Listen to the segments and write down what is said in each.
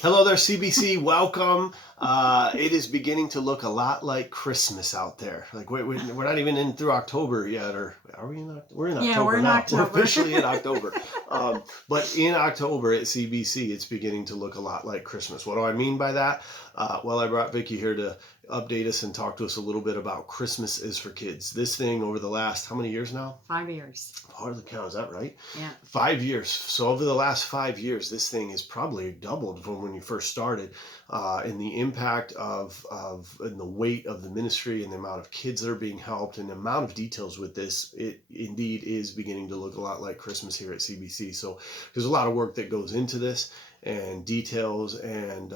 Hello there, CBC. Welcome. It is beginning to look a lot like Christmas out there. Like we're not even in through October yet, or are we in? We're in Yeah, we're October in now. We're October. officially in October. But in October at CBC, it's beginning to look a lot like Christmas. What do I mean by that? Well, I brought Vicky here to update us and talk to us a little bit about Christmas is for Kids. This thing over the last how many years now? 5 years. Hardly count. Is that right? Yeah. 5 years. So over the last 5 years, this thing has probably doubled from when you first started, in the impact of and the weight of the ministry and the amount of kids that are being helped and the amount of details with this. It indeed is beginning to look a lot like Christmas here at CBC. So there's a lot of work that goes into this and details, and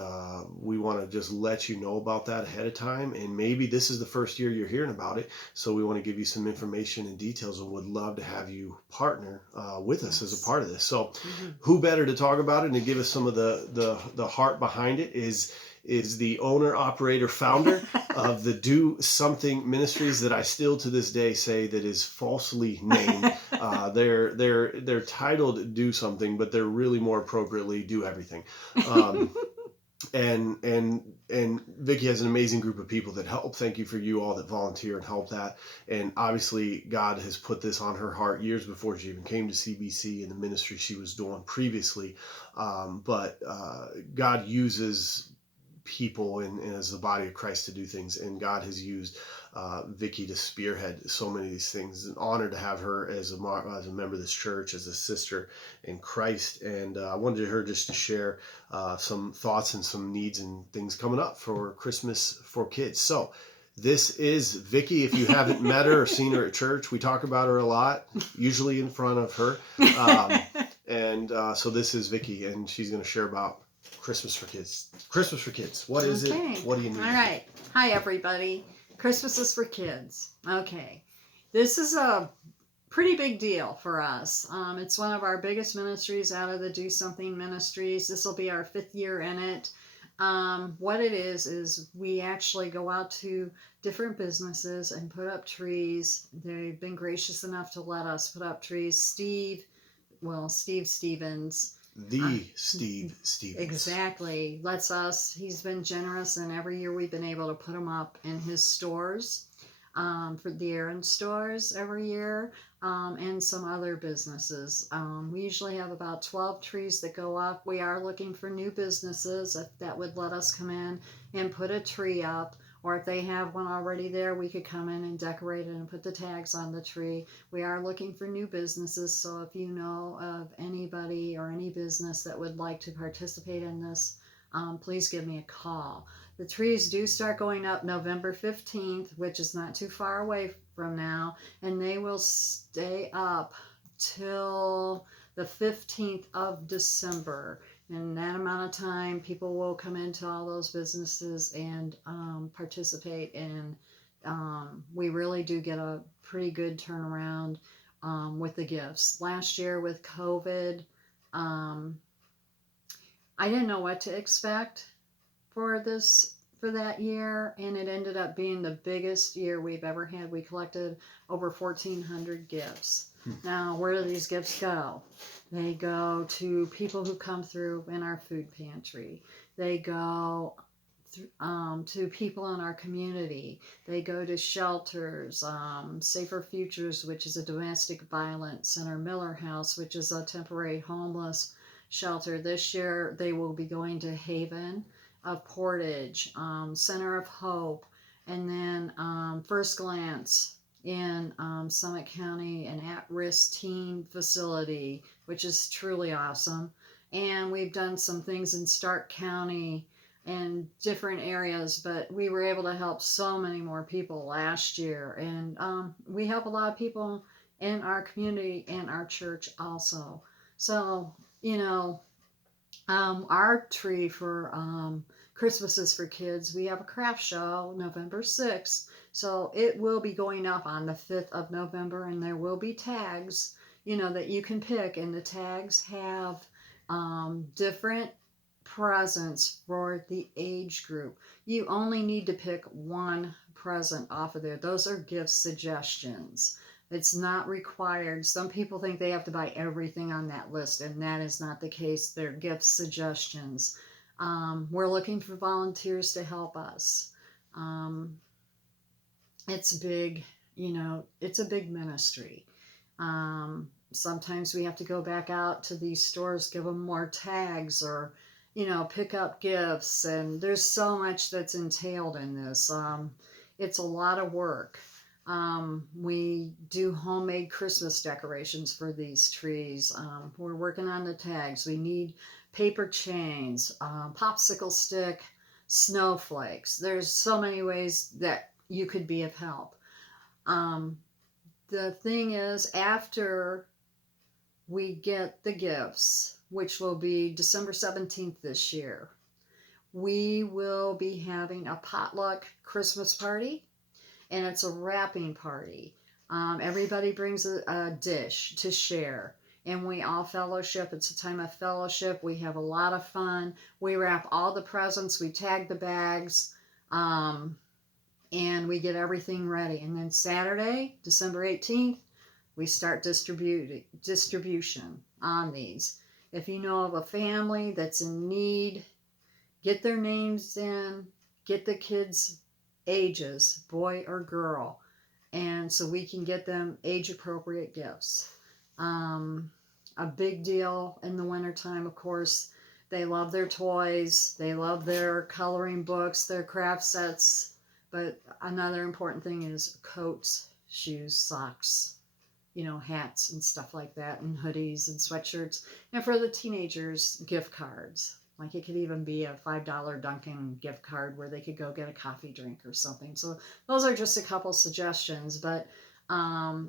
we want to just let you know about that ahead of time. And maybe this is the first year you're hearing about it, so we want to give you some information and details, and would love to have you partner with us as a part of this. So who better to talk about it and to give us some of the heart behind it is the owner, operator, founder of the Do Something Ministries, that I still to this day say that is falsely named. They're titled Do Something, but they're really more appropriately Do Everything. Um, and Vicky has an amazing group of people that help. Thank you for you all that volunteer and help that. And obviously, God has put this on her heart years before she even came to CBC and the ministry she was doing previously. But God uses people and as the body of Christ to do things, and God has used Vicky to spearhead so many of these things. It's an honor to have her as a member of this church, as a sister in Christ, and I wanted her just to share some thoughts and some needs and things coming up for Christmas for kids. So this is Vicky. If you haven't met her or seen her at church, we talk about her a lot, usually in front of her. So this is Vicky, and she's going to share about Christmas for Kids. Christmas for Kids. What is it? What do you need? All right. Hi, everybody. Christmas is for kids. Okay. This is a pretty big deal for us. It's one of our biggest ministries out of the Do Something Ministries. This will be our 5th year in it. What it is we actually go out to different businesses and put up trees. They've been gracious enough to let us put up trees. Steve Stevens. Steve Stevens. Exactly. He's been generous, and every year we've been able to put them up in his stores, for the Aaron stores every year, and some other businesses. We usually have about 12 trees that go up. We are looking for new businesses that would let us come in and put a tree up. Or if they have one already there, we could come in and decorate it and put the tags on the tree. We are looking for new businesses, so if you know of anybody or any business that would like to participate in this, please give me a call. The trees do start going up November 15th, which is not too far away from now, and they will stay up till the 15th of December. In that amount of time, people will come into all those businesses and participate, and we really do get a pretty good turnaround with the gifts. Last year with COVID, I didn't know what to expect for that year, and it ended up being the biggest year we've ever had. We collected over 1,400 gifts. Now, where do these gifts go? They go to people who come through in our food pantry. They go to people in our community. They go to shelters, Safer Futures, which is a domestic violence center, Miller House, which is a temporary homeless shelter. This year they will be going to Haven of Portage, Center of Hope, and then First Glance in Summit County, an at-risk teen facility, which is truly awesome. And we've done some things in Stark County and different areas, but we were able to help so many more people last year. And we help a lot of people in our community and our church also. So, our tree for Christmas is for Kids, we have a craft show November 6th. So it will be going up on the 5th of November, and there will be tags, that you can pick. And the tags have different presents for the age group. You only need to pick one present off of there. Those are gift suggestions. It's not required. Some people think they have to buy everything on that list, and that is not the case. They're gift suggestions. We're looking for volunteers to help us. Um, it's big, it's a big ministry. Sometimes we have to go back out to these stores, give them more tags, or pick up gifts, and there's so much that's entailed in this. It's a lot of work. We do homemade Christmas decorations for these trees. We're working on the tags. We need paper chains, popsicle stick, snowflakes. There's so many ways that you could be of help. Um, the thing is, after we get the gifts, which will be December 17th this year, we will be having a potluck Christmas party, and it's a wrapping party. Everybody brings a dish to share, and we all fellowship. It's a time of fellowship. We have a lot of fun. We wrap all the presents, we tag the bags, and we get everything ready. And then Saturday, December 18th, we start distribution on these. If you know of a family that's in need, get their names in, get the kids' ages, boy or girl, and so we can get them age appropriate gifts. A big deal in the wintertime, of course, they love their toys, they love their coloring books, their craft sets, but another important thing is coats, shoes, socks, hats and stuff like that, and hoodies and sweatshirts. And for the teenagers, gift cards. Like it could even be a $5 Dunkin' gift card where they could go get a coffee drink or something. So those are just a couple suggestions. But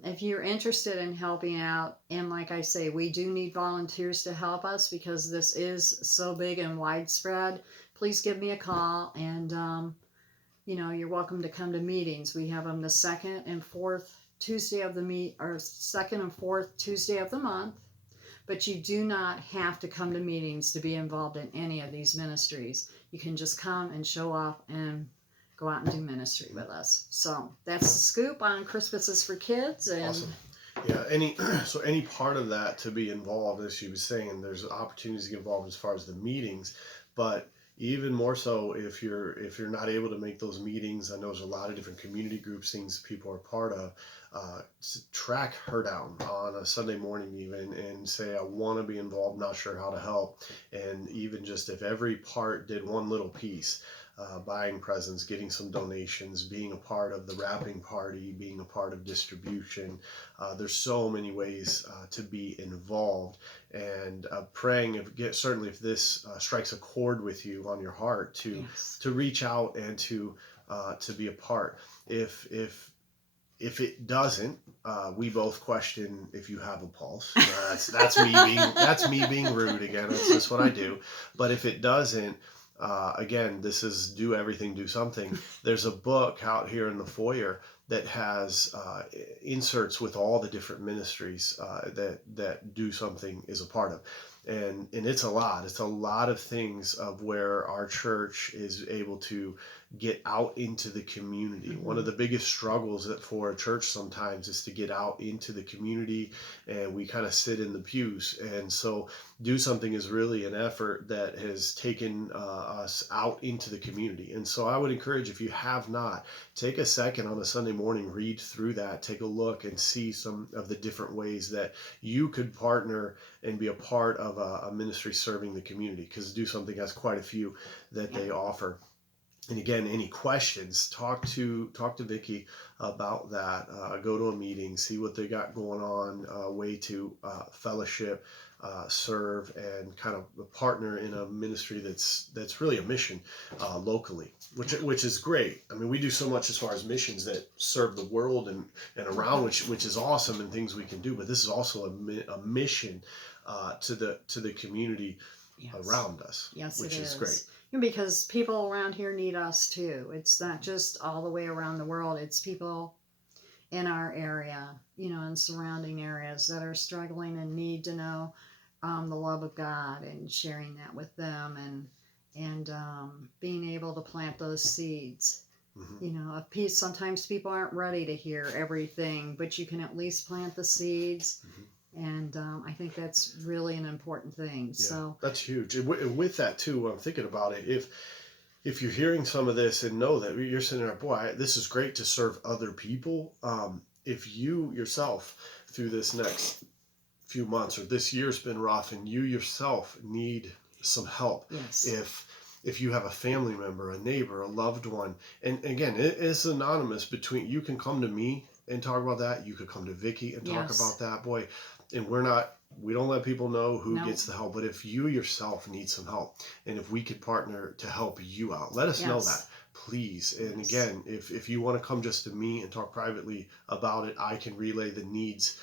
if you're interested in helping out, and like I say, we do need volunteers to help us because this is so big and widespread, please give me a call. And, you're welcome to come to meetings. We have them the second and fourth Tuesday of second and fourth Tuesday of the month. But you do not have to come to meetings to be involved in any of these ministries. You can just come and show up and go out and do ministry with us. So that's the scoop on Christmas is for Kids. And Awesome. Yeah, any part of that to be involved, as she was saying, there's opportunities to get involved as far as the meetings, but even more so if you're not able to make those meetings. I know there's a lot of different community groups, things people are part of. Track her down on a Sunday morning even and say, I want to be involved, not sure how to help. And even just if every part did one little piece, buying presents, getting some donations, being a part of the wrapping party, being a part of distribution. There's so many ways to be involved, and praying certainly if this strikes a chord with you on your heart to reach out and to be a part. If it doesn't, we both question if you have a pulse. That's me being rude again. That's just what I do. But if it doesn't, again, this is do everything, do something. There's a book out here in the foyer that has inserts with all the different ministries that Do Something is a part of. And it's a lot. It's a lot of things of where our church is able to get out into the community. Mm-hmm. One of the biggest struggles for a church sometimes is to get out into the community, and we kind of sit in the pews. And so Do Something is really an effort that has taken us out into the community. And so I would encourage, if you have not, take a second on a Sunday morning, read through that, take a look and see some of the different ways that you could partner and be a part of a ministry serving the community, because Do Something has quite a few that they offer. And again, any questions, talk to Vicki about that. Go to a meeting, see what they got going on, way to fellowship, serve, and kind of partner in a ministry that's really a mission locally, which is great. I mean, we do so much as far as missions that serve the world and around, which is awesome, and things we can do. But this is also a mission to the community around us, which is great. Because people around here need us too. It's not just all the way around the world. It's people in our area, and surrounding areas that are struggling and need to know the love of God, and sharing that with them, and being able to plant those seeds. Mm-hmm. Sometimes people aren't ready to hear everything, but you can at least plant the seeds. Mm-hmm. And I think that's really an important thing. Yeah, So that's huge. And with that too, when I'm thinking about it, if you're hearing some of this and know that you're sitting there, boy, this is great to serve other people. If you yourself through this next few months or this year's been rough and you yourself need some help, yes, if you have a family member, a neighbor, a loved one, and again, it is anonymous between, you can come to me and talk about that. You could come to Vicky and talk yes, about that, boy. And we don't let people know who no, gets the help, but if you yourself need some help and if we could partner to help you out, let us know that, yes, please. And yes, again, if you want to come just to me and talk privately about it, I can relay the needs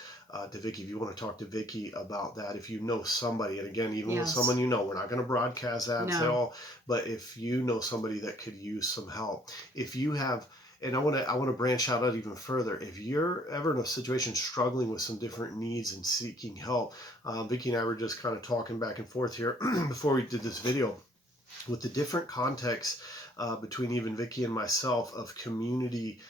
to Vicky. If you want to talk to Vicky about that, if you know somebody, and again, even with someone yes, you know, we're not going to broadcast that and say, no, oh, but if you know somebody that could use some help, if you have, and I want to branch out even further. If you're ever in a situation struggling with some different needs and seeking help, Vicky and I were just kind of talking back and forth here before we did this video with the different contexts between even Vicky and myself of community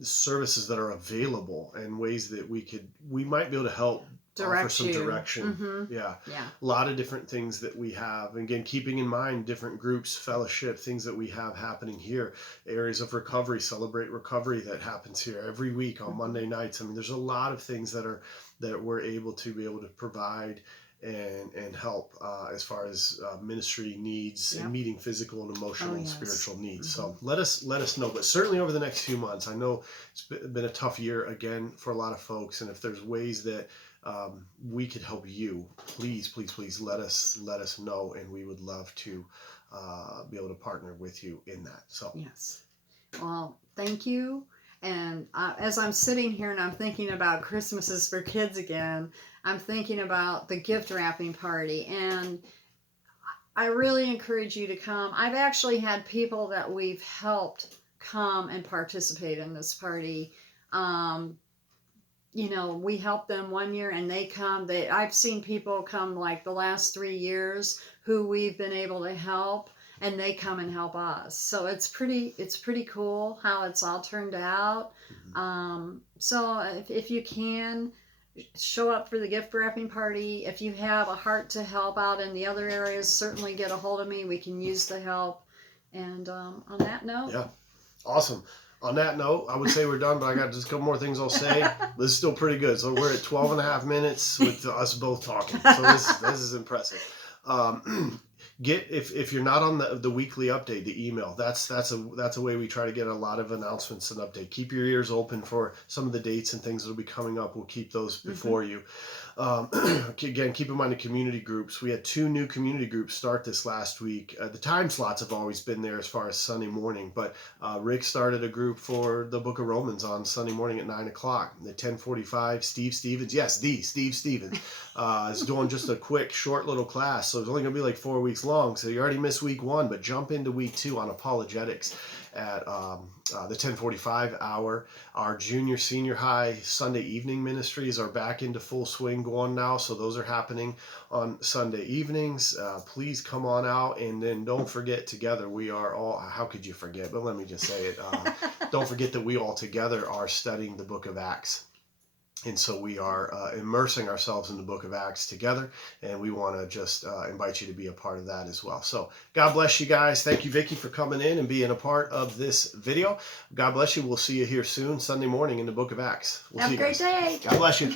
services that are available and ways that we might be able to help offer direct some you. direction. Mm-hmm. Yeah, Yeah, a lot of different things that we have. And again, keeping in mind different groups, fellowship, things that we have happening here, areas of recovery, celebrate recovery that happens here every week on mm-hmm. Monday nights. I mean, there's a lot of things that we're able to provide and help as far as ministry needs and Yep. meeting physical and emotional Oh and yes. spiritual needs. Mm-hmm. So let us know. But certainly over the next few months, I know it's been a tough year again for a lot of folks, and if there's ways that we could help you, please let us know, and we would love to be able to partner with you in that. So Yes. Well, thank you. And as I'm sitting here and I'm thinking about Christmases for kids again, I'm thinking about the gift wrapping party. And I really encourage you to come. I've actually had people that we've helped come and participate in this party. Um, we helped them one year and they come. I've seen people come like the last 3 years who we've been able to help, and they come and help us. So it's pretty cool how it's all turned out. So if you can show up for the gift wrapping party, if you have a heart to help out in the other areas, certainly get a hold of me. We can use the help. And on that note, yeah, awesome. On that note, I would say we're done, but I got just a couple more things I'll say. This is still pretty good. So we're at 12 and a half minutes with us both talking. So this is impressive. If you're not on the weekly update, the email, that's a way we try to get a lot of announcements and update. Keep your ears open for some of the dates and things that'll be coming up. We'll keep those before you. Again, keep in mind the community groups. We had 2 new community groups start this last week. The time slots have always been there as far as Sunday morning, but Rick started a group for the Book of Romans on Sunday morning at 9 o'clock. At 10:45, Steve Stevens, yes, the Steve Stevens, is doing just a quick, short little class. So it's only going to be like 4 weeks long. So you already missed week 1, but jump into week 2 on apologetics at the 10:45 hour. Our junior senior high Sunday evening ministries are back into full swing going now, so those are happening on Sunday evenings. Please come on out, and then don't forget, together we are all, how could you forget, but let me just say it, don't forget that we all together are studying the book of Acts. And so we are immersing ourselves in the book of Acts together, and we want to just invite you to be a part of that as well. So God bless you guys. Thank you, Vicky, for coming in and being a part of this video. God bless you. We'll see you here soon, Sunday morning in the book of Acts. We'll have see a you great guys. day. God bless you.